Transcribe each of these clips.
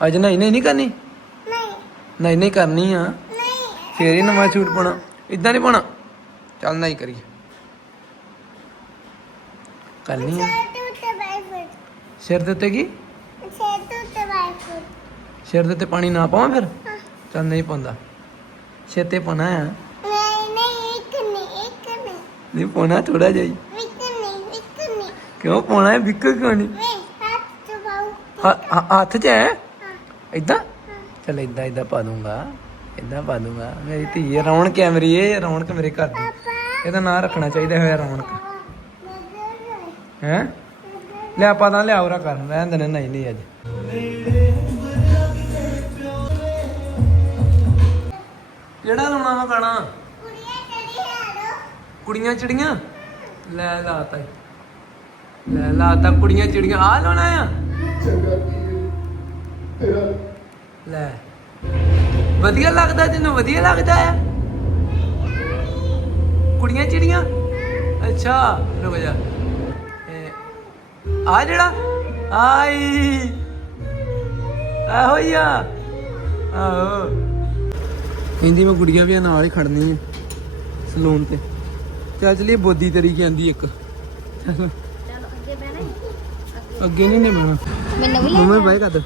ਅੱਜ ਨਹੀਂ ਨਹੀਂ ਨਹੀਂ ਕਰਨੀ? ਨਹੀਂ ਨਹੀਂ ਨਹੀਂ ਕਰਨੀ ਆ। ਨਹੀਂ ਫੇਰ ਹੀ ਨਵਾਂ ਸੂਟ ਪਾਉਣਾ। ਇਦਾਂ ਨਹੀਂ ਪਾਉਣਾ? ਚੱਲ ਨਹੀਂ ਕਰੀ ਕਰਨੀ ਆ। ਸਿਰ ਉੱਤੇ ਦੇ ਉੱਤੇ ਕੀ? ਸਿਰ ਤੋਂ ਉੱਤੇ ਬਾਈ ਫੁੱਟ। ਸਿਰ ਦੇ ਉੱਤੇ ਪਾਣੀ ਨਾ ਪਾਵਾਂ ਫਿਰ। ਚੱਲ ਨਹੀਂ ਪਾਉਂਦਾ। ਸਿਰ ਤੇ ਪਾਉਣਾ ਆ। ਨਹੀਂ ਨਹੀਂ ਇੱਕ ਨਹੀਂ ਇੱਕ ਨਹੀਂ ਨਹੀਂ ਪਾਉਣਾ ਥੋੜਾ ਜਿਹਾ ਹੀ। ਕਿਉਂ ਪਾਉਣਾ ਹੈ? ਬਿੱਕ ਕਿਉਂ ਨਹੀਂ ਹੱਥ ਚ ਹਾਂ? ਇਦਾਂ ਚੱਲ ਇਦਾਂ ਇਦਾਂ ਪਾ ਦੂੰਗਾ ਇਦਾਂ ਪਾ ਦੂੰਗਾ। ਮੇਰੀ ਧੀ ਰੌਣਕ ਹੈ ਮੇਰੀ, ਇਹ ਰੌਣਕ ਮੇਰੇ ਘਰ ਦੀ। ਇਹਦਾ ਨਾਂ ਰੱਖਣਾ ਚਾਹੀਦਾ ਹੋਇਆ ਰੌਣਕ। ਹੈ? ਲੈ ਆਪਾਂ ਤਾਂ ਲਿਆਉਰਾ ਕਰ, ਰਹਿਣ ਦੇ ਨਹੀਂ ਨਹੀਂ ਅੱਜ। ਕਿਹੜਾ ਲਾਉਣਾ ਵਾ ਗਾਣਾ? ਕੁੜੀਆਂ ਚਿੜੀਆਂ? ਲੈ ਲਾਤਾ ਈ। ਲੈ ਲਾਤਾ ਕੁੜੀਆਂ ਚਿੜੀਆਂ। ਆ ਲਾਉਣਾ ਆ? ਲੈ। ਵਧੀਆ ਲੱਗਦਾ ਤੈਨੂੰ? ਵਧੀਆ ਲੱਗਦਾ ਆ ਕੁੜੀਆਂ ਚਿੜੀਆਂ? ਅੱਛਾ ਰੁਕ ਜਾ। ਇਹ ਆ ਜਿਹੜਾ? ਆਈ। ਆਹੋ ਆ। ਆਹੋ। ਕਹਿੰਦੀ ਮੈਂ ਗੁੜੀਆ ਵੀ ਨਾਲ ਹੀ ਖੜਨੀ ਹੈ ਸਲੂਨ ਤੇ। ਚੱਲ ਚਲੀਏ ਬੋਦੀ ਤੇਰੀ ਕਹਿੰਦੀ ਇੱਕ। ਚੱਲ। ਚਲੋ ਅੱਗੇ ਬਹਿਣਾ ਅੱਗੇ ਨਹੀਂ ਨੇ ਬਣਾ ਮੈਨੂੰ ਵੀ ਮੰਮੀ ਬਾਈ ਕਰ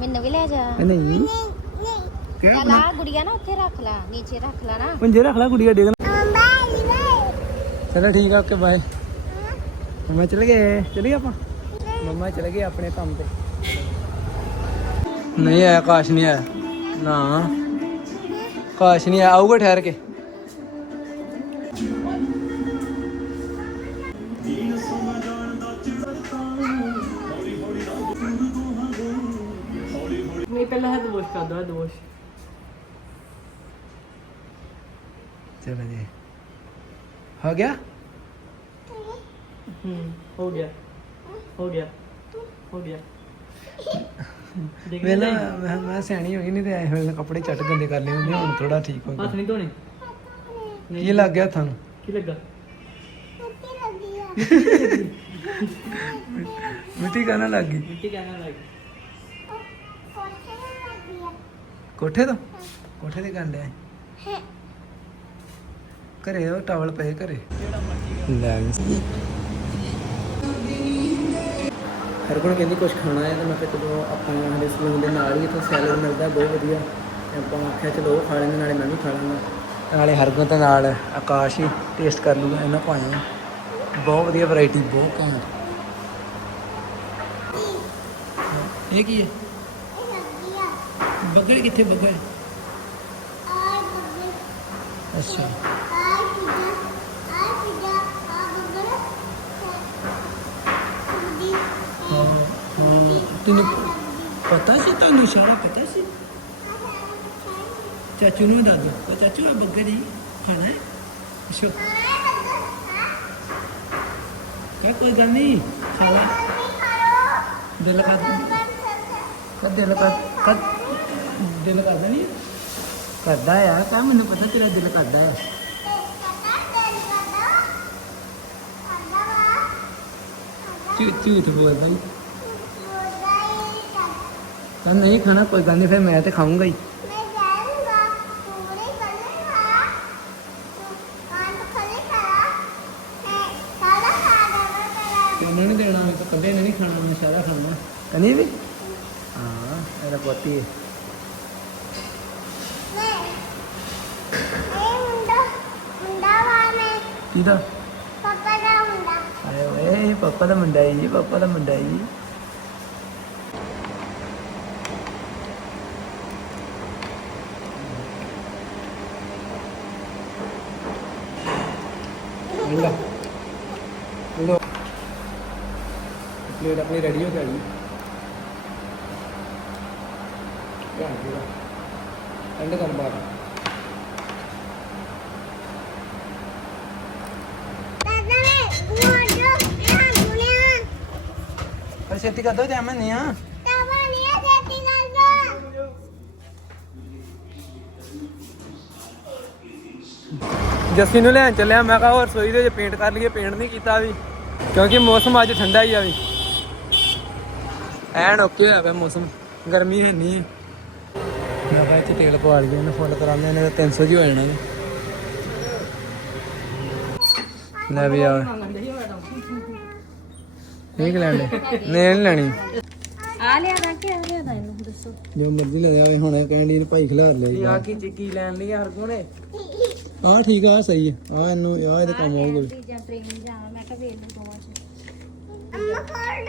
ਮੈਨੂੰ ਵੀ ਲੈ ਜਾ। ਨਹੀਂ। ਨਹੀਂ ਕਿਹੜਾ ਚੱਲ ਆ ਗੁੜੀਆ ਨਾ ਉੱਥੇ ਰੱਖ ਲੈ ਨੀਚੇ ਰੱਖ ਲੈ ਨਾ। ਪੰਜੇ ਰੱਖ ਲੈ ਗੁੜੀਆ ਡੇਗ ਬਾਈ ਬਾਈ ਚਲੋ ਠੀਕ ਆ ਓਕੇ ਬਾਏ। ਮੰਮਾ ਚਲੇ ਗਏ? ਚਲੇ ਆਪਾਂ? ਮੰਮਾ ਚਲੇ ਗਏ ਆਪਣੇ ਕੰਮ ਤੇ। ਨਹੀਂ ਆਇਆ ਕਾਸ਼ ਨਹੀਂ ਆਇਆ। ਨਾ। ਕਾਸ਼ ਨਹੀਂ ਆਇਆ ਆਊਗਾ ਠਹਿਰ ਕੇ। ਪਹਿਲਾਂ ਹੈ ਦੋਸ਼ ਕਰਦਾ ਦੋਸ਼। ਚਲੋ ਜੀ। ਹੋ ਗਿਆ? ਹੂੰ ਹੋ ਗਿਆ। ਹੋ ਗਿਆ। ਹੋ ਗਿਆ। ਦੇਖ ਲੈ ਮੈਂ ਸਿਆਣੀ ਹੋ ਗਈ ਨਹੀਂ ਤੇ ਐ ਵੇਲੇ ਕੱਪੜੇ ਚੱਟ ਗੰਦੇ ਕਰ ਲਏ ਹੁੰਦੇ ਹੁਣ ਥੋੜਾ ਠੀਕ ਹੋ ਹੱਥ ਨਹੀਂ ਧੋਣੇ? ਕੀ ਲੱਗ ਗਿਆ ਤੁਹਾਨੂੰ? ਕੀ ਲੱਗਾ? ਮਿੱਟੀ ਕਹਿਣਾ ਲੱਗ ਗਈ? ਮਿੱਟੀ ਕਹਿਣਾ ਲੱਗ ਗਈ? ਕੋਠੇ ਤੋਂ? ਕੋਠੇ ਤੇ ਕੰਡਿਆ ਘਰੇ ਉਹ ਟਾਵਲ ਪਏ ਘਰੇ। ਲੈ ਹਰ ਕੋਲ ਕਹਿੰਦੀ ਕੁਝ ਖਾਣਾ ਹੈ ਤਾਂ ਮੈਂ ਕਿਹਾ ਚਲੋ ਆਪਾਂ ਸਾਡੇ ਸਲੂਨ ਦੇ ਨਾਲ ਹੀ ਇੱਥੇ ਸੈਲਡ ਮਿਲਦਾ ਬਹੁਤ ਵਧੀਆ। ਤੇ ਆਪਾਂ ਆਖਿਆ ਚਲੋ ਉਹ ਖਾ ਲੈਂਦੇ ਨਾਲੇ ਮੈਂ ਵੀ ਖਾ ਲਾਂਗਾ ਨਾਲੇ ਹਰਗੁਣ ਤੇ ਨਾਲ ਆਕਾਸ਼ ਹੀ ਟੇਸਟ ਕਰ ਲੂਗਾ ਇਹਨਾਂ ਭਾਈਆਂ ਬਹੁਤ ਵਧੀਆ ਵੈਰਾਈਟੀ ਬਹੁਤ ਘੈਂਟ। ਇਹ ਕੀ ਹੈ? ਬੱਗਰ ਕਿੱਥੇ ਬੱਗਰ ਅੱਛਾ। ਤੈਨੂੰ ਪਤਾ ਸੀ ਤੁਹਾਨੂੰ ਇਸ਼ਾਰਾ ਪਤਾ ਸੀ? ਚਾਚੂ ਨੂੰ ਦੱਸ ਦਿਓ ਉਹ ਚਾਚੂ ਆ ਬੱਗਰ ਹੀ ਖਾਣਾ ਹੈ? ਅੱਛਾ। ਕਾ ਕੋਈ ਗੱਲ ਨਹੀਂ। ਖਾਲਾ ਦਿਲ ਕਰ ਕਦ ਦਿਲ ਕਰ ਕਦ ਦਿਲ ਕਰਦਾ ਨਹੀਂ ਕਰਦਾ ਆ ਤਾਂ ਮੈਨੂੰ ਪਤਾ ਤੇਰਾ ਦਿਲ ਕਰਦਾ ਆ। ਝੂਠ ਬੋਲਦਾ ਤਾਂ ਨਹੀਂ ਖਾਣਾ ਕੋਈ ਗੱਲ ਨਹੀਂ ਫਿਰ ਮੈਂ ਤੇ ਖਾਊਂਗਾ ਹੀ ਉਹਨਾਂ ਦੇਣਾ ਤਾਂ ਕੱਲੇ ਨਹੀਂ ਖਾਣਾ ਮੈਂ ਸਾਰਾ ਖਾਣਾ। ਕਨੀ ਵੀ? ਹਾਂ ਮੇਰਾ ਪੋਤੀ ഇതാ. ഏയ് പപ്പടമുണ്ടായി പപ്പടമുണ്ടായി. ഇല്ല. ഇല്ല. പ്ലേറ്റ് अपनी रेडी हो जाएगी രണ്ട് കമ്പാർട്ടം ਪਰ ਛੇਤੀ ਕਰ ਦੋ ਟਾਈਮ ਨਹੀਂ ਨਹੀਂ ਆ। ਛੇਤੀ ਨੂੰ ਲੈਣ ਚੱਲਿਆ, ਮੈਂ ਕਿਹਾ ਹੋਰ ਰਸੋਈ ਦੇ ਵਿੱਚ ਪੇਂਟ ਕਰ ਲਈਏ ਪੇਂਟ ਨਹੀਂ ਕੀਤਾ ਵੀ, ਕਿਉਂਕਿ ਮੌਸਮ ਅੱਜ ਠੰਡਾ ਹੀ ਆ ਵੀ। ਐਨ ਓਕੇ ਹੋਇਆ ਪਿਆ ਮੌਸਮ, ਗਰਮੀ ਹੈ ਨਹੀਂ ਮੈਂ ਕਿਹਾ ਇੱਥੇ ਤੇਲ ਪਵਾ ਲਈਏ, ਇਹਨੂੰ ਫੁੱਲ ਕਰਾ ਲਿਆ ਇਹਨੇ 300 ਜੀ ਹੋ ਜਾਣਾ ਲੈ ਵੀ ਆ। ਇਹ ਕਿ ਲੈਣੇ? ਨੇ ਨਹੀਂ ਲੈਣੀ। ਆ ਲਿਆ ਦਾ ਕਿ ਆ ਲਿਆ ਦਾ ਇਹਨੂੰ ਦੱਸੋ। ਜੋ ਮਰਜ਼ੀ ਲੈ ਜਾਵੇ ਹੁਣ ਕਹਿੰਦੀ ਨੇ ਭਾਈ ਖਿਲਾਰ ਲਿਆ ਆ ਕੀ ਚਿੱਕੀ ਲੈਣ ਲਈ ਹਰ ਕੋਨੇ? ਆ ਠੀਕ ਆ ਸਹੀ ਆ। ਆ ਇਹਨੂੰ ਆ ਇਹਦੇ ਕੰਮ ਆਊਗਾ। ਜਾਂ ਟ੍ਰੇਨਿੰਗ ਜਾਵਾਂ ਮੈਂ ਕਿਹਾ ਲੂ ਦੋਵਾਂ ਚ। ਅੰਮਾ ਕੋਲ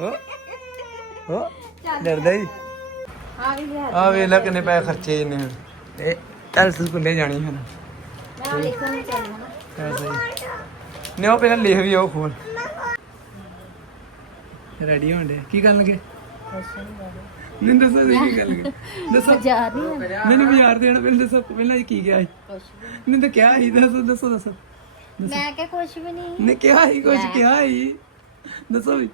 ਹੋ? ਹੋ ਡਰਦਾ ਹੀ। ਆ ਵੀ ਲਿਆ ਆ ਵੇਖ ਲੈ ਕਿੰਨੇ ਪੈਸੇ ਖਰਚੇ ਇਹਨੇ। ਹੁਣ ਇਹ ਚੱਲ ਸਕੂਲੇ ਜਾਣੀ ਹੁਣ। ਮੈਂ ਲਿਖਣ ਨੂੰ ਚੱਲਣਾ ਨਾ ਪੈਸੇ। ਨੇ ਉਹ ਪਹਿਲਾਂ ਲਿਖ ਵੀ ਉਹ ਖੋਲ। ਰੈਡੀ ਹੋਣ ਦੇ ਕੀ ਕਰਨ ਲੱਗੇ? ਨਹੀਂ ਦੱਸੋ ਜੀ ਕੀ ਕਰਨ ਲੱਗੇ? ਦੱਸੋ। ਯਾਦ ਨਹੀਂ ਨਹੀਂ ਨਹੀਂ ਬਾਜ਼ਾਰ ਦੇਣਾ ਪਹਿਲਾਂ ਦੱਸੋ ਪਹਿਲਾਂ ਇਹ ਕੀ ਗਿਆ ਸੀ? ਨਹੀਂ ਤਾਂ ਕਿਹਾ ਸੀ ਦੱਸੋ ਦੱਸੋ ਦੱਸੋ। ਮੈਂ ਕਿਹਾ ਕੁਛ ਵੀ ਨਹੀਂ। ਨੇ ਕਿਹਾ ਸੀ ਕੁਝ ਕਿਹਾ ਸੀ। ਦੱਸੋ ਵੀ।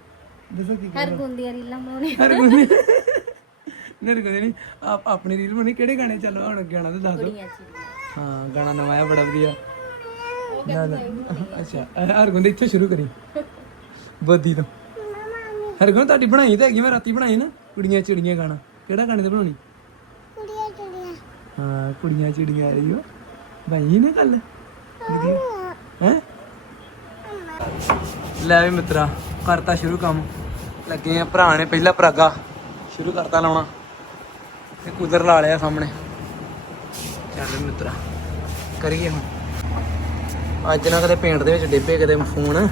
ਦੱਸੋ ਕੀ ਹਰ ਗੁੰਦੀਆਂ ਰੀਲਾਂ ਬਣਾਉਣੀ ਹਰ ਕੋਈ ਨਹੀਂ ਕੋਈ ਨਹੀਂ। ਆਪ ਆਪਣੀ ਰੀਲ ਬਣੀ ਕਿਹੜੇ ਗਾਣੇ ਚੱਲ ਹੁਣ ਗਾਣਾ ਤੇ ਦੱਸ ਦਿਓ। ਹਾਂ। ਗਾਣਾ ਨਵਾਂ ਆ ਬੜਾ ਵਧੀਆ। ਨਾ ਨਾ. ਅੱਛਾ ਹਰਗੁੰਦ ਇੱਥੇ ਸ਼ੁਰੂ ਕਰੀ। ਬੱਦੀ ਤੋਂ। ਹਰਗੁੰਦ ਤੁਹਾਡੀ ਬਣਾਈ ਤਾਂ ਹੈਗੀ ਮੈਂ ਰਾਤੀ ਬਣਾਈ ਨਾ ਕੁੜੀਆਂ ਚਿੜੀਆਂ ਗਾਣਾ। ਕਿਹੜਾ ਗਾਣੇ ਤੇ ਬਣਾਉਣੀ? ਕੁੜੀਆਂ ਕੁੜੀਆਂ ਹਾਂ ਕੁੜੀਆਂ ਚਿੜੀਆਂ ਰਹੀ ਹੋ ਭਾਈ ਨੇ ਕੱਲ ਹੈ? ਲੈ ਵੀ ਮਿੱਤਰਾ ਕਰਤਾ ਸ਼ੁਰੂ ਕੰਮ। ਲੱਗੇ ਆ ਭਰਾ ਨੇ ਪਹਿਲਾ ਪਰਾਗਾ। ਸ਼ੁਰੂ ਕਰਤਾ ਲਾਉਣਾ। ਤੇ ਕੂਲਰ ਲਾ ਲਿਆ ਸਾਹਮਣੇ। ਚੱਲ ਮਿੱਤਰਾ ਕਰੀਏ ਹੁਣ। ਅੱਜ ਨਾ ਕਦੇ ਪੇਂਟ ਦੇ ਵਿੱਚ ਡਿੱਬੇ ਕਦੇ ਫੋਨ।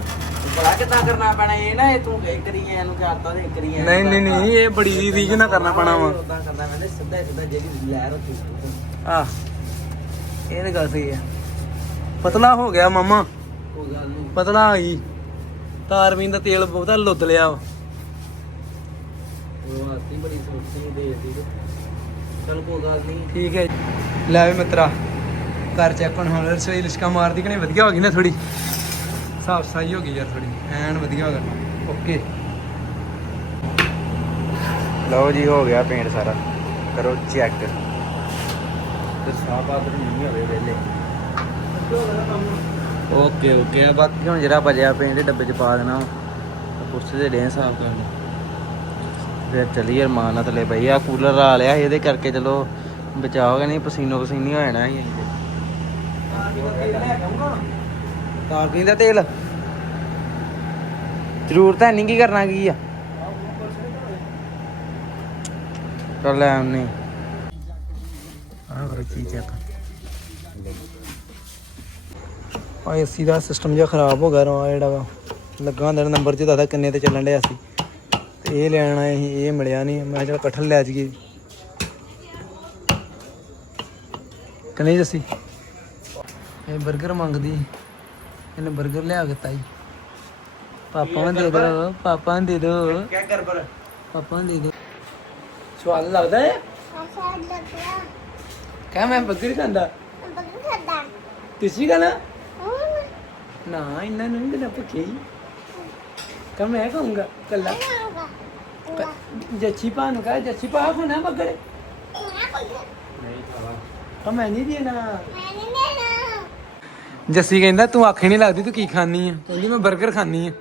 ਬੜਾ ਕਿੱਦਾਂ ਕਰਨਾ ਪੈਣਾ ਇਹ ਨਾ ਇਹ ਤੂੰ ਕਰੀਏ ਇਹਨੂੰ ਕਰਤਾ ਤੇ ਕਰੀਏ ਨਹੀਂ ਨਹੀਂ ਨਹੀਂ ਇਹ ਬੜੀ ਰੀਝ ਨਾ ਕਰਨਾ ਪੈਣਾ ਵਾ। ਉਦਾਂ ਕਰਦਾ ਮੈਂ ਸਿੱਧਾ ਸਿੱਧਾ ਜਿਹੜੀ ਲਹਿਰ ਉੱਤੇ ਆ ਇਹ ਤਾਂ ਗੱਲ ਸਹੀ ਆ। ਪਤਲਾ ਹੋ ਗਿਆ ਮਾਮਾ। ਕੋਈ ਗੱਲ ਨਹੀਂ। ਪਤਲਾ ਹੋਈ ਤਾਰਬੀਨ ਦਾ ਤੇਲ ਬਹੁਤਾ ਲੁੱਦ ਲਿਆ। ਉਹ ਆਤੀ ਬੜੀ ਸੋਚੀ ਦੇ ਦਿੱਤੀ ਚਲ ਕੋਈ ਗੱਲ ਨਹੀਂ। ਠੀਕ ਹੈ। ਲੈ ਵੀ ਮਿੱਤਰਾ। ਘਰ ਚੈੱਕ ਹੁਣ ਹੁਣ ਰਸੋਈ ਲਿਸ਼ਕਾ ਮਾਰਦੀ ਕਿ ਨਹੀਂ ਵਧੀਆ ਹੋ ਗਈ ਨਾ ਥੋੜੀ ਸਾਫ਼ ਸਫ਼ਾਈ ਹੋ ਗਈ ਯਾਰ ਥੋੜੀ ਐਨ ਵਧੀਆ ਹੋ ਗਿਆ। ਓਕੇ। ਲਓ ਜੀ ਹੋ ਗਿਆ ਪੇਂਟ ਸਾਰਾ। ਕਰੋ ਚੈੱਕ। ਤੇ ਸਾਫ਼ ਆਦਰ ਨਹੀਂ ਹੋਵੇ ਵੇਲੇ ਓਕੇ ਓਕੇ। ਆ ਬਾਕੀ ਹੁਣ ਜਿਹੜਾ ਬਚਿਆ ਪੇਂਟ ਦੇ ਡੱਬੇ 'ਚ ਪਾ ਦੇਣਾ। ਕੁਰਸੀ ਦੇ ਡੇ ਸਾਫ਼ ਕਰਨ ਫਿਰ ਚਲੀਏ ਰਮਾਨ ਨਾਲ ਥੱਲੇ ਬਈ। ਆ ਕੂਲਰ ਲਾ ਲਿਆ ਸੀ, ਇਹਦੇ ਕਰਕੇ ਚਲੋ ਬਚਾਓ ਕਿ ਨਹੀਂ ਪਸੀਨੋ ਪਸੀਨੀ ਹੋ ਜਾਣਾ ਸੀ। ਕਾਰਬੀਨ ਦਾ ਤੇਲ? ਜ਼ਰੂਰਤ ਹੈ ਨਹੀਂ ਕੀ ਕਰਨਾ, ਕੀ ਆ? ਚੱਲ ਲੈ ਆਉਨੇ ਆਹ ਕਰੋ, ਕੀ ਚੈੱਕ ਆ ਏਸੀ ਦਾ ਸਿਸਟਮ ਜਿਹਾ ਖਰਾਬ ਹੋ ਗਿਆ ਰਵਾ ਜਿਹੜਾ ਵਾ। ਲੱਗਾ ਹੁੰਦਾ ਨੰਬਰ 'ਚ, ਦੱਸਦਾ ਕਿੰਨੇ ਤੇ ਚੱਲਣ ਡਿਆ ਸੀ। ਤੇ ਇਹ ਲੈਣ ਆਏ ਸੀ, ਇਹ ਮਿਲਿਆ ਨਹੀਂ ਮੈਂ ਚਲ ਕਠਲ ਲੈ ਜਾਈਏ। ਕਨੇ ਜੱਸੀ ਇਹ 버ਗਰ ਮੰਗਦੀ। ਇਹਨੇ 버ਗਰ ਲਿਆ ਕੇ ਤਾਈ। ਪਾਪਾ ਨੂੰ ਦੇ ਦੋ ਪਾਪਾ ਨੂੰ ਦੇ ਦੋ। ਕੀ ਕਰ ਪਰ ਪਾਪਾ ਨੂੰ ਦੇ ਦੋ। ਸਵਾਦ ਲੱਗਦਾ ਹੈ ਸਵਾਦ ਲੱਗਦਾ। ਕਹ ਮੈਂ 버ਗਰ ਖਾਂਦਾ। 버ਗਰ ਖਾਂਦਾ। ਤੁਸੀਂ ਖਾਣਾ? ਨਾ ਇਹਨਾਂ ਨੂੰ ਨਹੀਂ ਭੁੱਖੇ ਹੀ। ਕਹ ਮੈਂ ਖਾਊਂਗਾ ਕੱਲਾ ਜੱਚੀ ਨੂੰ ਕਾ ਜੱਛੀ ਪਾ ਖਾਣਾ 버ਗਰ ਨਹੀਂ ਖਾਵਾ ਤਾਂ ਮੈਂ ਨਹੀਂ ਦੇਣਾ। ਮੈਂ ਨਹੀਂ ਜੱਸੀ ਕਹਿੰਦਾ, ਤੂੰ ਆਖੇ ਨਹੀਂ ਲੱਗਦੀ ਤੂੰ ਕੀ ਖਾਣੀ ਆ? ਕਹਿੰਦੀ, ਮੈਂ 버ਗਰ ਖਾਣੀ ਆ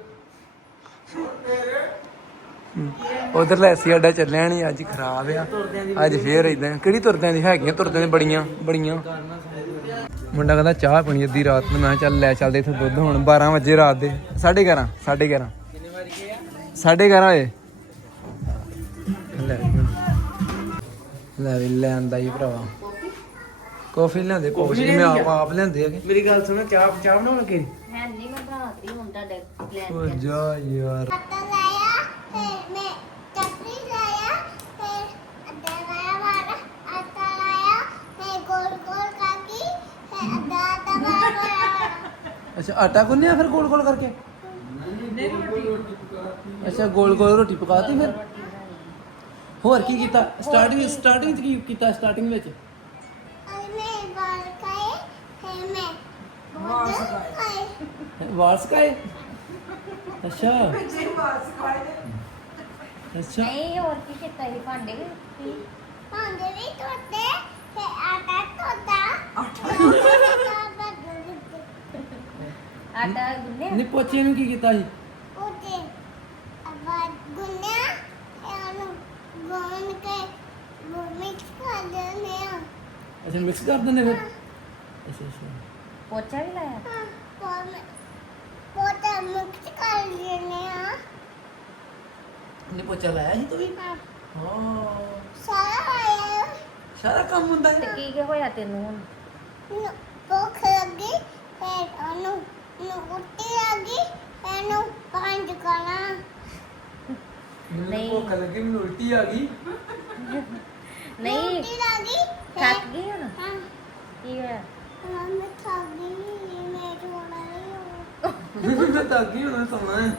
ਉਧਰ ਲੈ ਅੱਡਾ ਚੱਲਿਆ ਨਹੀਂ ਅੱਜ ਖਰਾਬ ਆ। ਅੱਜ ਫੇਰ ਇਦਾਂ ਕਿਹੜੀ ਤੁਰਦਿਆਂ ਦੀ ਹੈਗੀਆਂ, ਤੁਰਦਿਆਂ ਦੀ ਬੜੀਆਂ ਬੜੀਆਂ। ਮੁੰਡਾ ਕਹਿੰਦਾ, ਚਾਹ ਪੀਣੀ ਅੱਧੀ ਰਾਤ ਨੂੰ। ਮੈਂ ਚੱਲ ਲੈ, ਚੱਲਦੇ ਇੱਥੇ ਦੁੱਧ ਹੁਣ 12 ਵਜੇ ਰਾਤ ਦੇ 11:30 11:30 11:30 ਹੋਏ ਲੈ ਲੈ ਵੀ, ਲੈ ਆਂਦਾ ਹੀ ਭਰਾਵਾ। ਕਾਫੀ ਲਿਆਂਦੇ ਕਾਫੀ ਮੈਂ ਆਪ ਆਪ ਲਿਆਂਦੇ ਹੈਗੇ। ਮੇਰੀ ਗੱਲ ਸੁਣੋ ਚਾਹ ਚਾਹ ਬਣਾਉਣ ਕੇ? ਹੈ ਨਹੀਂ ਮੈਂ ਬਣਾਤੀ ਹੁਣ ਤੁਹਾਡੇ ਪਲਾਨ ਓ ਜਾ ਯਾਰ। ਆਟਾ ਲਾਇਆ ਫਿਰ ਮੈਂ ਚਟਨੀ ਲਾਇਆ ਫਿਰ ਅੱਧਾ ਲਾਇਆ ਵਾਲਾ ਆਟਾ ਲਾਇਆ ਫਿਰ ਗੋਲ ਗੋਲ ਕਾਕੀ ਫਿਰ ਅੱਧਾ ਅੱਧਾ ਵਾਲਾ ਅੱਛਾ ਆਟਾ ਗੁੰਨਿਆ ਫਿਰ ਗੋਲ ਗੋਲ ਕਰਕੇ? ਅੱਛਾ ਗੋਲ ਗੋਲ ਰੋਟੀ ਪਕਾਤੀ। ਫਿਰ? ਹੋਰ ਕੀ ਕੀਤਾ? ਸਟਾਰਟਿੰਗ ਸਟਾਰਟਿੰਗ ਚ ਕੀ ਕੀਤਾ ਸਟਾਰਟਿੰਗ ਵਿੱਚ? ਵਾਲ ਸਕਾਏ ਅੱਛਾ। ਜੀ ਵਾਲ ਸਕਾਏ ਅੱਛਾ। ਨਹੀਂ ਹੋਰ ਕੀ ਕੀਤਾ ਸੀ? ਭਾਂਡੇ ਵੀ ਭਾਂਡੇ ਵੀ ਧੋਤੇ ਤੇ ਆਟਾ ਧੋਤਾ। ਆਟਾ। ਗੁੰਨੇ ਨਹੀਂ ਪੋਚੇ ਨੂੰ ਕੀ ਕੀਤਾ ਸੀ? ਉਹਦੇ ਅਬਾ ਗੁੰਨਿਆ ਤੇ ਉਹਨੂੰ ਗੁੰਨ ਕੇ ਮਿਕਸ ਕਰ ਦਿੰਦੇ ਆ। ਅੱਛਾ ਮਿਕਸ ਕਰ ਦਿੰਦੇ ਫਿਰ? ਅੱਛਾ। ਪੋਚਾ ਵੀ ਲਾਇਆ? ਪੋਤਾ ਮੁਕਤ ਕਰ ਲੈਨੇ ਆ ਨੇ ਪੋਚਾ ਲਾਇਆ ਸੀ ਤੂੰ ਵੀ? ਹਾਂ। ਹਾਂ। ਸਾਰਾ ਆਇਆ ਸਾਰਾ ਕੰਮ ਹੁੰਦਾ ਤੇ ਹੈ ਕੀ ਕੀ ਹੋਇਆ ਤੈਨੂੰ ਹੁਣ? ਨੂੰ ਭੁੱਖ ਲੱਗੀ ਫਿਰ ਉਹਨੂੰ ਨੂੰ ਉੱਟੀ ਲੱਗੀ ਇਹਨੂੰ ਪੰਜ ਕਣਾ ਮੈਨੂੰ ਨਹੀਂ। ਭੁੱਖ ਲੱਗੀ ਮੈਨੂੰ ਉਲਟੀ ਆ ਗਈ। ਨਹੀਂ। ਉੱਟੀ ਲੱਗੀ ਥੱਕ ਗਈ ਹੁਣ? ਹਾਂ। ਕੀ ਹੋਇਆ? ਮੈਂ ਥੱਕ ਗਈ ਮੈਂ ਰੋਣਾ ਨਹੀਂ ਹੋ ਮੈਂ ਤਾਂ ਅੱਗੇ ਹੁਣ ਸੌਣਾ ਹੈ।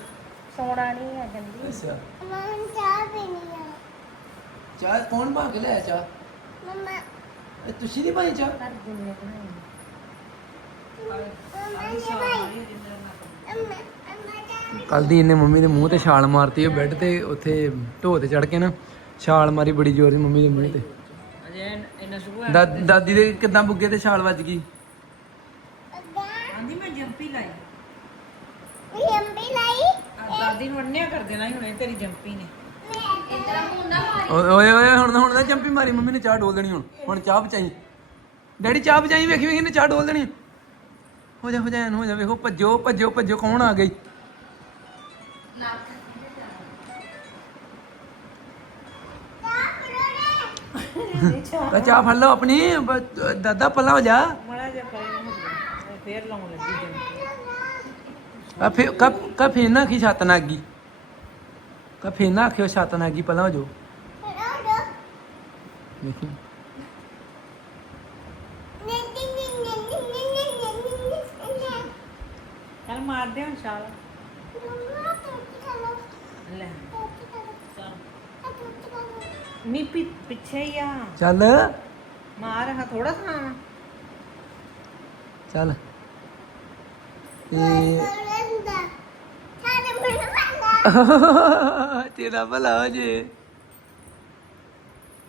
ਸੋਣਾ ਨਹੀਂ ਆ ਜਾਂਦੀ ਅੱਛਾ। ਮੈਂ ਚਾਹ ਪੀਣੀ ਆ। ਚਾਹ ਕੌਣ ਭਾ ਕੇ ਲਿਆ ਚਾਹ? ਮਮਾ। ਇਹ ਤੁਸੀਂ ਨਹੀਂ ਭਾਈ ਚਾਹ? ਘਰ ਦੁਨੀਆ ਬਣਾਈ। ਮਮਾ ਇਹ ਭਾਈ। ਅੰਮਾ ਅੰਮਾ ਚਾਹ ਕੱਲ ਦੀ ਇਹਨੇ ਮੰਮੀ ਦੇ ਮੂੰਹ ਤੇ ਛਾਲ ਮਾਰਤੀ ਉਹ ਬੈੱਡ ਤੇ ਉੱਥੇ ਢੋ ਤੇ ਚੜ ਕੇ ਨਾ ਛਾਲ ਮਾਰੀ ਬੜੀ ਜ਼ੋਰ ਦੀ ਮੰਮੀ ਦੇ ਮੂੰਹ ਤੇ। ਦਾ- ਦਾਦੀ ਦੇ ਕਿਦਾਂ ਬੁੱਗੇ ਤੇ ਛਾਲ ਵੱਜ ਗਈ? ਆਂਦੀ ਮੈਂ ਜੰਪੀ ਲਾਈ। ਵੀ ਅੰਬੀ ਲਾਈ। ਆ ਦਾਦੀ ਨੂੰ ਅੰਨਿਆ ਕਰ ਦੇਣਾ ਸੀ ਹੁਣੇ ਤੇਰੀ ਜੰਪੀ ਨੇ। ਓਏ ਓਏ ਓਏ ਹੁਣ ਹੁਣ ਨਾ ਚੰਪੀ ਮਾਰੀ ਮੰਮੀ ਨੇ ਚਾਹ ਡੋਲ ਦੇਣੀ ਹੁਣ। ਹੁਣ ਚਾਹ ਬਚਾਈ ਡੈਡੀ ਚਾਹ ਬਚਾਈ ਵੇਖੀ ਵੇਖੀ ਨੇ ਚਾਹ ਡੋਲ ਦੇਣੀ। ਹੋ ਜਾ ਹੋ ਜਾ ਐਨ ਹੋ ਜਾ ਵੇਖੋ ਭੱਜੋ ਭੱਜੋ ਭੱਜੋ ਕੌਣ ਆ ਗਈ? ਤਾਂ ਚਾਹ ਫੜ ਲਓ ਆਪਣੀ ਦਾਦਾ ਪੱਲਾ ਹੋ ਜਾ। ਮੜਾ ਜਾ ਫੇਰ ਲਾਉਣ ਲੱਗੀ ਆ ਫੇ ਕਬ ਨਾ ਕੀ ਛੱਤ ਨਾ ਗਈ ਕਬ ਨਾ ਆਖਿਓ ਛੱਤ ਨਾ ਗਈ ਪੱਲਾ ਹੋ ਜਾਓ। ਮਾਰਦੇ ਹੁਣ ਛਾਲ। ਲੈ। ਪਿ- ਪਿੱਛੇ ਹੀ ਆ। ਚੱਲ। ਮਾਰ ਹਾਂ ਥੋੜਾ ਖਾਣਾ ਚੱਲ। ਤੇ ਤੇਰਾ ਭਲਾ ਹੋ ਜੇ।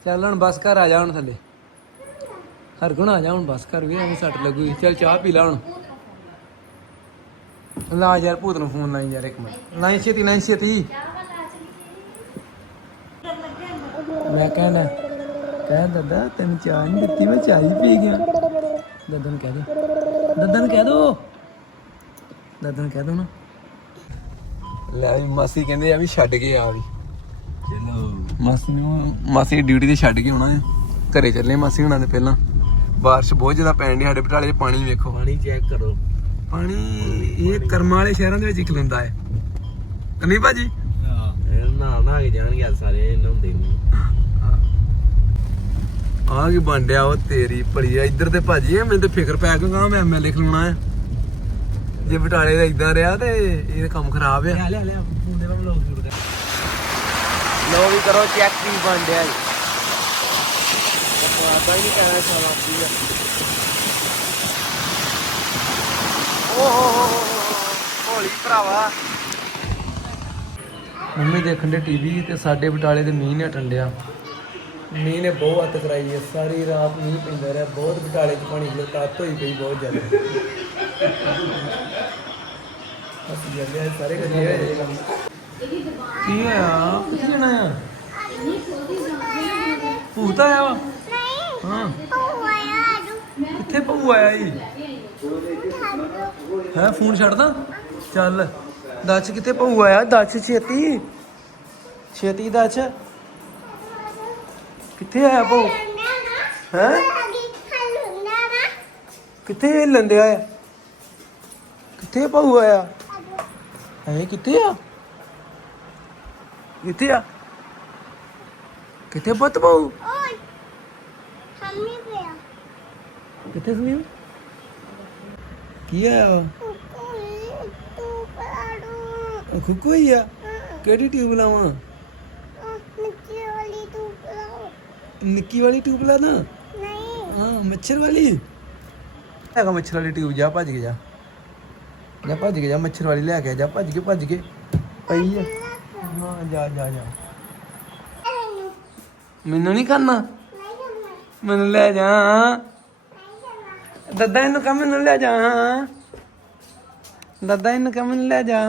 ਚੱਲ ਹੁਣ ਬਸ ਘਰ ਆ ਜਾ ਹੁਣ ਥੱਲੇ। ਹਰਗੁਣ ਆ ਜਾ ਹੁਣ ਬਸ ਘਰ ਵੀ ਐਵੇਂ ਸੱਟ ਲੱਗੂਗੀ ਚੱਲ ਚਾਹ ਪੀ ਲੈ ਹੁਣ। ਲਾ ਯਾਰ ਭੂਤ ਨੂੰ ਫੋਨ ਲਾਈ ਯਾਰ ਇੱਕ ਮਿੰਟ। ਲਾਈ ਛੇਤੀ ਲਾਈ ਛੇਤੀ। ਮੈਂ ਕਹਿੰਦਾ ਕਹਿ ਦਾਦਾ ਤੈਨੂੰ ਚਾਹ ਨਹੀਂ ਦਿੱਤੀ ਮੈਂ ਚਾਹ ਹੀ ਪੀ ਗਿਆ। ਦਾਦਾ ਨੂੰ ਕਹਿ ਦੋ। ਦਾਦਾ ਨੂੰ ਕਹਿ ਦੋ। ਦਾਦਾ ਨੂੰ ਕਹਿ ਦੋ ਨਾ। ਲੈ ਵੀ ਮਾਸੀ ਕਹਿੰਦੇ ਆ ਵੀ ਛੱਡ ਕੇ ਆ ਵੀ। ਚਲੋ। ਮਾਸੀ ਨੂੰ ਮਾਸੀ ਡਿਊਟੀ ਤੇ ਛੱਡ ਕੇ ਆਉਣਾ ਹੈ ਘਰੇ ਚੱਲੇ ਮਾਸੀ ਹੁਣਾਂ ਦੇ ਪਹਿਲਾਂ। ਬਾਰਿਸ਼ ਬਹੁਤ ਜ਼ਿਆਦਾ ਪੈਣ ਦੀ ਸਾਡੇ ਬਟਾਲੇ 'ਚ ਪਾਣੀ ਵੇਖੋ। ਪਾਣੀ ਚੈੱਕ ਕਰੋ। ਪਾਣੀ ਇਹ ਕਰਮਾਂ ਵਾਲੇ ਸ਼ਹਿਰਾਂ ਦੇ ਵਿੱਚ ਹੀ ਖਲੋਂਦਾ ਹੈ। ਨਹੀਂ ਭਾਜੀ? ਇਹ ਨਾ ਨਾ ਕੇ ਜਾਣਗੇ ਸਾਰੇ ਇਹਨਾਂ ਹੁੰਦੇ ਨਹੀਂ ਆ ਕੀ ਬੰਡਿਆ ਉਹ ਤੇਰੀ ਭਲੀ ਆ ਇੱਧਰ ਤੇ ਭਾਜੀ ਐ ਮੈਨੂੰ ਤੇ ਫਿਕਰ ਪੈ ਗਿਆ ਮੈਂ ਐਮਐਲਏ ਖਲੋਣਾ ਹੈ ਜੇ ਬਟਾਲੇ ਦਾ ਇਦਾਂ ਰਿਹਾ ਤੇ ਇਹ ਕੰਮ ਖਰਾਬ ਆ। ਲੈ ਲੈ ਮੁੰਡੇ ਦਾ ਵਲੋਗ ਸ਼ੂਟ ਕਰ। ਲੋ ਵੀ ਕਰੋ ਚੈੱਕ ਕੀ ਬੰਡਿਆ ਜੀ। ਪਤਾ ਹੀ ਨਹੀਂ ਕਹਿਣਾ ਸਾਲਾ ਕੀ ਆ। ਓ ਹੋ ਹੋ ਹੋ ਹੋਲੀ ਭਰਾਵਾ। ਮੰਮੀ ਦੇਖਣ ਦੇ ਟੀਵੀ ਤੇ ਸਾਡੇ ਬਟਾਲੇ ਦੇ ਮੀਂਹ ਨੇ ਟੰਡਿਆ ਮੀਂਹ ਨੇ ਬਹੁਤ ਹੱਥ ਕਰਾਈ ਹੈ, ਸਾਰੀ ਰਾਤ ਮੀਂਹ ਪੈਂਦਾ ਰਿਹਾ, ਬਹੁਤ ਬਟਾਲੇ 'ਚ ਪਾਣੀ ਦੀ ਤੱਤ ਹੋਈ ਪਈ ਬਹੁਤ ਜ਼ਿਆਦਾ। ਅਸੀਂ ਜਾਂਦੇ ਆ ਸਾਰੇ ਕੱਢੇ ਹੋਏ ਕੰਮ। ਕੀ ਹੋਇਆ? ਕਿੱਥੇ ਜਾਣਾ ਆ? ਭੂਤ ਆਇਆ ਵਾ? ਹਾਂ। ਕਿੱਥੇ ਭੂ ਆਇਆ ਈ ਹੈ, ਫੋਨ ਛੱਡਦਾ? ਚੱਲ। ਦੱਸ ਕਿੱਥੇ ਭੂ ਆਇਆ? ਦੱਸ ਛੇਤੀ। ਛੇਤੀ ਦੱਸ। ਕਿੱਥੇ ਆਇਆ ਭੂ ਹੈ? ਕਿੱਥੇ ਹਿੱਲਣ ਆ? ਕਿੱਥੇ ਭੂ ਆਇਆ? ਹੈ ਕਿੱਥੇ ਆ? ਕਿੱਥੇ ਆ? ਕਿੱਥੇ ਪੁੱਤ ਭੂ ਕਿੱਥੇ ਸੁਣੀ ਕੀ ਆਇਆ ਉਹ ਖੁੱਕੂ ਹੀ ਆ। ਕਿਹੜੀ ਟਿਊਬ ਲਾਵਾਂ? ਨਿੱਕੀ ਵਾਲੀ ਟਿਊਬ ਲਾ ਨਾ? ਹਾਂ ਮੱਛਰ ਵਾਲੀ? ਹੈਗਾ ਮੱਛਰ ਵਾਲੀ ਟਿਊਬ ਜਾ ਭੱਜ ਕੇ ਜਾ। ਜਾ ਭੱਜ ਕੇ ਜਾ ਮੱਛਰ ਵਾਲੀ ਲੈ ਕੇ ਜਾ ਭੱਜ ਕੇ ਭੱਜ ਕੇ। ਪਈ ਆ। ਹਾਂ ਜਾ ਜਾ ਜਾ। ਮੈਨੂੰ ਨਹੀਂ ਕਰਨਾ ਮੈਨੂੰ ਲੈ ਜਾ। ਦੱਦਾ ਇਹਨੂੰ ਕਹ ਮੈਨੂੰ ਲੈ ਜਾ। ਦੱਦਾ ਇਹਨੂੰ ਕਹ ਮੈਨੂੰ ਲੈ ਜਾ।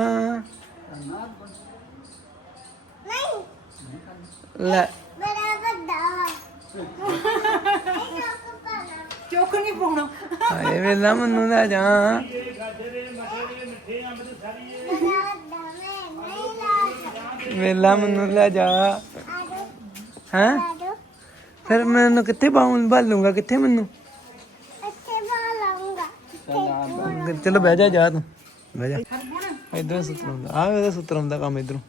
ਲੈ। ਕੋ ਨਹੀਂ ਪਾਉਣਾ। ਹਾਏ ਵੇਲਾ ਮੈਨੂੰ ਲੈ ਜਾ ਵੇਲਾ ਮੈਨੂੰ ਲੈ ਜਾ। ਹੈਂ? ਆਜੋ ਫਿਰ ਮੈਨੂੰ ਕਿੱਥੇ ਬਾਉਂ ਭਾਲੂਗਾ ਕਿੱਥੇ ਮੈਨੂੰ? ਬਾਲਾਂਗਾ ਚਲੋ ਬਹਿ ਜਾ ਜਾ ਤੂੰ। ਬਹਿ ਜਾ। ਇਧਰ ਆ ਕੰਮ ਇਧਰੋਂ।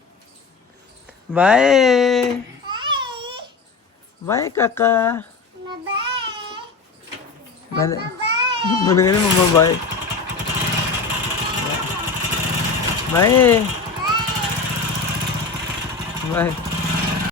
ਬਾਏ। ਬਾਏ ਕਾਕਾ ਮੈਂ ਬਾਏ ਮੈਂ ਮੈਨੂੰ ਕਹਿੰਦੇ ਮੰਮਾ ਬਾਏ ਬਾਏ ਬਾਏ